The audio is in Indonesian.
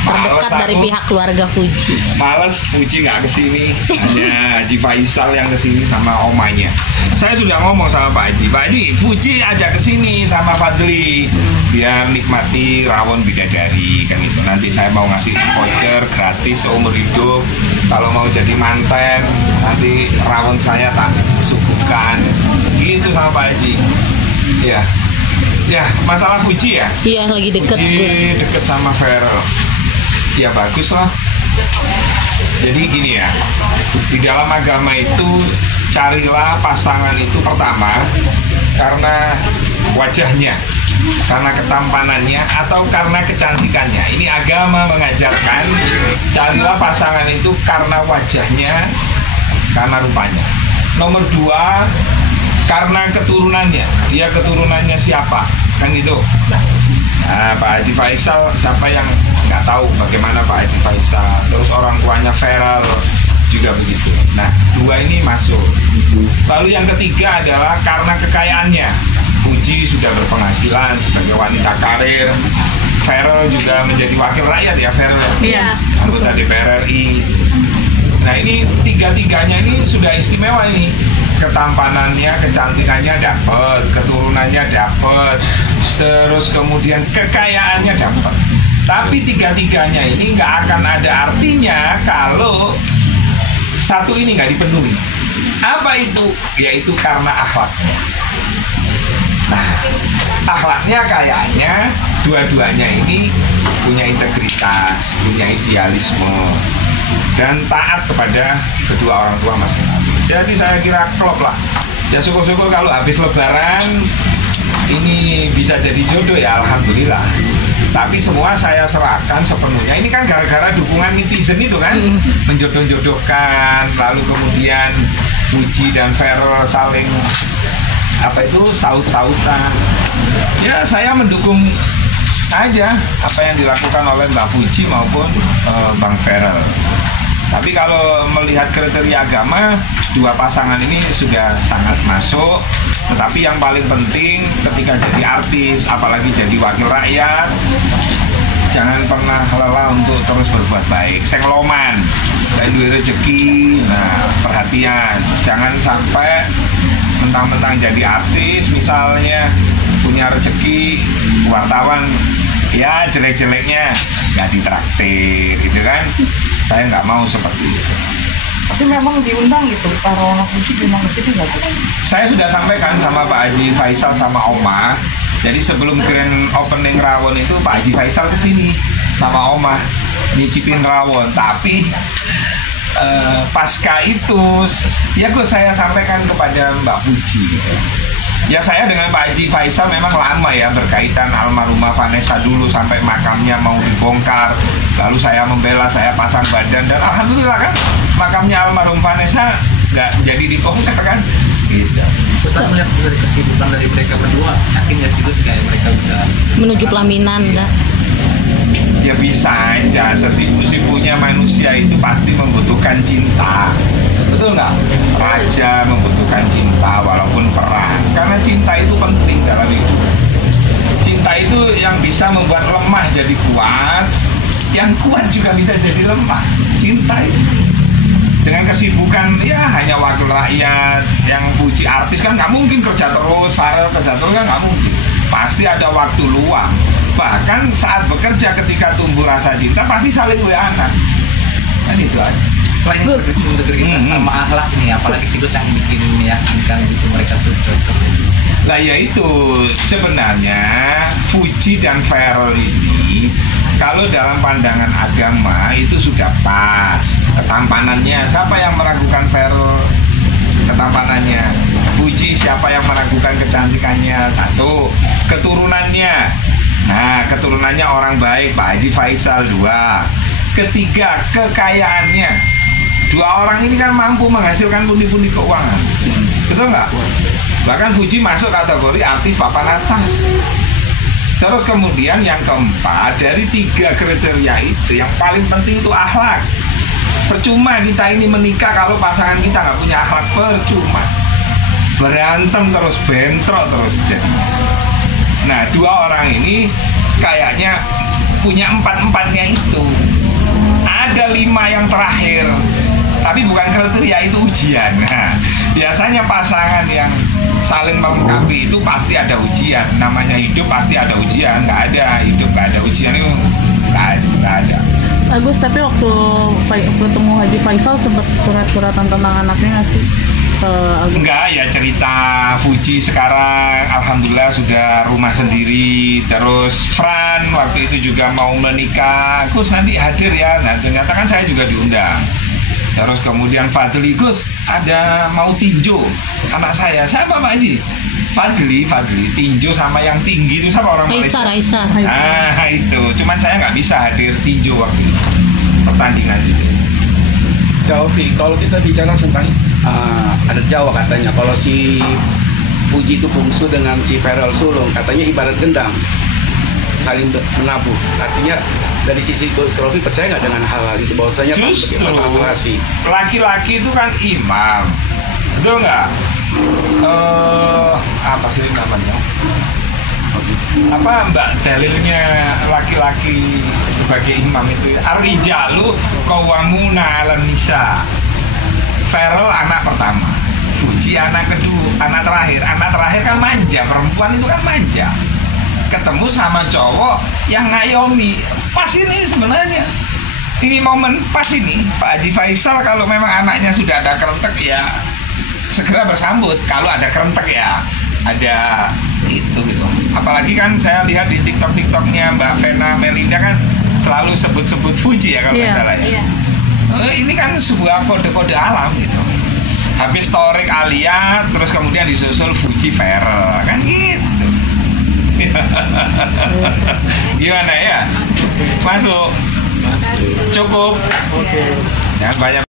terdekat dari pihak keluarga Fuji. Males, Fuji nggak kesini, hanya Haji Faisal yang kesini sama omanya. Saya sudah ngomong sama Pak Haji, Fuji ajak kesini sama Fadli, biar nikmati rawon bidadari kan itu. Nanti saya mau ngasih voucher gratis seumur hidup. Kalau mau jadi manten, nanti rawon saya tak suguhkan. Gitu sama Pak Haji. Ya. Ya, masalah Fuji ya? Iya, lagi deket. Fuji deket sama Feral. Ya bagus lah. Jadi gini ya, di dalam agama itu carilah pasangan itu pertama karena wajahnya, karena ketampanannya, atau karena kecantikannya. Ini agama mengajarkan carilah pasangan itu karena wajahnya, karena rupanya. Nomor dua, karena keturunannya, dia keturunannya siapa, kan gitu. Nah, Pak Haji Faisal, siapa yang nggak tahu bagaimana Pak Haji Faisal. Terus orang tuanya Feral juga begitu. Nah, dua ini masuk. Lalu yang ketiga adalah karena kekayaannya. Fuji sudah berpenghasilan sebagai wanita karir. Feral juga menjadi wakil rakyat ya, Feral. Iya. Anggota DPR RI. Nah, ini tiga-tiganya ini sudah istimewa ini. Ketampanannya, kecantikannya dapat, keturunannya dapat, terus kemudian kekayaannya dapat. Tapi tiga-tiganya ini nggak akan ada artinya kalau satu ini nggak dipenuhi. Apa itu? Yaitu karena akhlaknya. Nah, akhlaknya kayaknya dua-duanya ini punya integritas, punya idealisme, dan taat kepada kedua orang tua masing-masing. Jadi saya kira klop lah. Ya syukur-syukur kalau habis lebaran ini bisa jadi jodoh ya, alhamdulillah. Tapi semua saya serahkan sepenuhnya. Ini kan gara-gara dukungan netizen itu kan, menjodoh-jodohkan, lalu kemudian Fuji dan Feral saling saut-sautan. Ya saya mendukung saja apa yang dilakukan oleh Mbak Fuji maupun Bang Feral. Tapi kalau melihat kriteria agama, dua pasangan ini sudah sangat masuk. Tetapi yang paling penting ketika jadi artis, apalagi jadi wakil rakyat, jangan pernah lelah untuk terus berbuat baik. Sengloman dan duit rezeki. Nah, perhatian, jangan sampai mentang-mentang jadi artis, misalnya punya rezeki wartawan, ya jelek-jeleknya nggak ditraktir, gitu kan? Saya nggak mau seperti itu. Tapi memang diundang gitu, para orang Fuji diundang ke sini nggak? Saya sudah sampaikan sama Pak Haji Faisal sama Oma. Jadi sebelum grand opening rawon itu Pak Haji Faisal kesini sama Oma nyicipin rawon. Tapi pasca itu ya saya sampaikan kepada Mbak Fuji. Ya saya dengan Pak Haji Faisal memang lama ya berkaitan, almarhumah Vanessa dulu sampai makamnya mau dibongkar. Lalu saya membela, saya pasang badan, dan alhamdulillah kan makamnya almarhum Vanessa nggak jadi dibongkar kan. Gitu. Ustaz melihat dari kesibukan dari mereka berdua, yakin ya sih Gus kayak mereka bisa menuju pelaminan enggak? Ya bisa aja, sesibuk-sibuknya manusia itu pasti membutuhkan cinta. Betul nggak? Raja membutuhkan cinta walaupun perang, karena cinta itu penting dalam hidup. Cinta itu yang bisa membuat lemah jadi kuat, yang kuat juga bisa jadi lemah. Cinta itu. Dengan kesibukan ya hanya wakil rakyat, yang Fuji artis kan nggak mungkin kerja terus, Feral kerja terus kan nggak mungkin. Pasti ada waktu luang. Bahkan saat bekerja ketika tumbuh rasa cinta pasti saling WA-an. Kan itu aja. selain integritas sama akhlak nih, apalagi sih Gus yang bikin meyakinkan itu mereka tuh cocok. Lah ya itu sebenarnya Fuji dan Feral ini kalau dalam pandangan agama itu sudah pas. Ketampanannya, siapa yang meragukan Feral ketampanannya? Fuji, siapa yang meragukan kecantikannya? Satu, keturunannya. Nah, keturunannya orang baik, Pak Haji Faisal. Dua, ketiga, kekayaannya. Dua orang ini kan mampu menghasilkan pundi-pundi keuangan. Betul nggak? Bahkan Fuji masuk kategori artis papan atas. Terus kemudian yang keempat, dari tiga kriteria itu yang paling penting itu akhlak. Percuma kita ini menikah kalau pasangan kita nggak punya akhlak, percuma. Berantem terus, bentrok terus jadinya. Nah, dua orang ini kayaknya punya empat-empatnya itu. namanya pasangan yang saling melengkapi itu pasti ada ujian. Namanya hidup pasti ada ujian. Nggak ada hidup nggak ada ujian itu nggak ada. Agus, tapi waktu ketemu Haji Faisal sempat surat-suratan tentang anaknya nggak sih? Agus? Enggak, ya cerita Fuji sekarang alhamdulillah sudah rumah sendiri. Terus Fran waktu itu juga mau menikah, Gus nanti hadir ya. Nah ternyata kan saya juga diundang. Terus kemudian Fadli, Gus ada mau tinju anak saya. Siapa Pak Haji? Fadli tinju sama yang tinggi itu sama orang Malaysia. Raisa. Nah itu, cuman saya nggak bisa hadir tinju waktu itu pertandingan itu. Jauhi, kalau kita bicara tentang adat Jawa katanya, kalau si Puji itu bungsu dengan si Ferel sulung, katanya ibarat gendang, saling menabuh. Artinya dari sisi Gus Rofi percaya nggak dengan hal itu, bahwasanya justru masalah serasi laki-laki itu kan imam, betul nggak? Apa sih namanya? Apa mbak dalilnya laki-laki sebagai imam itu? Ar-rijalu qawwamuna 'alan nisa. Ferel anak pertama, Fuji anak kedua, anak terakhir kan manja, perempuan itu kan manja. Ketemu sama cowok yang ngayomi, pas ini sebenarnya. Ini momen pas ini, Pak Haji Faisal kalau memang anaknya sudah ada kerentek ya segera bersambut. Kalau ada kerentek ya ada itu gitu. Apalagi kan saya lihat di TikToknya Mbak Vena Melinda kan selalu sebut-sebut Fuji ya kalau nggak salah ya. Ini kan sebuah kode-kode alam gitu. Habis Torik Alia, terus kemudian disusul Fuji Ferel kan gitu. Gimana ya? Masuk. Cukup. Jangan banyak.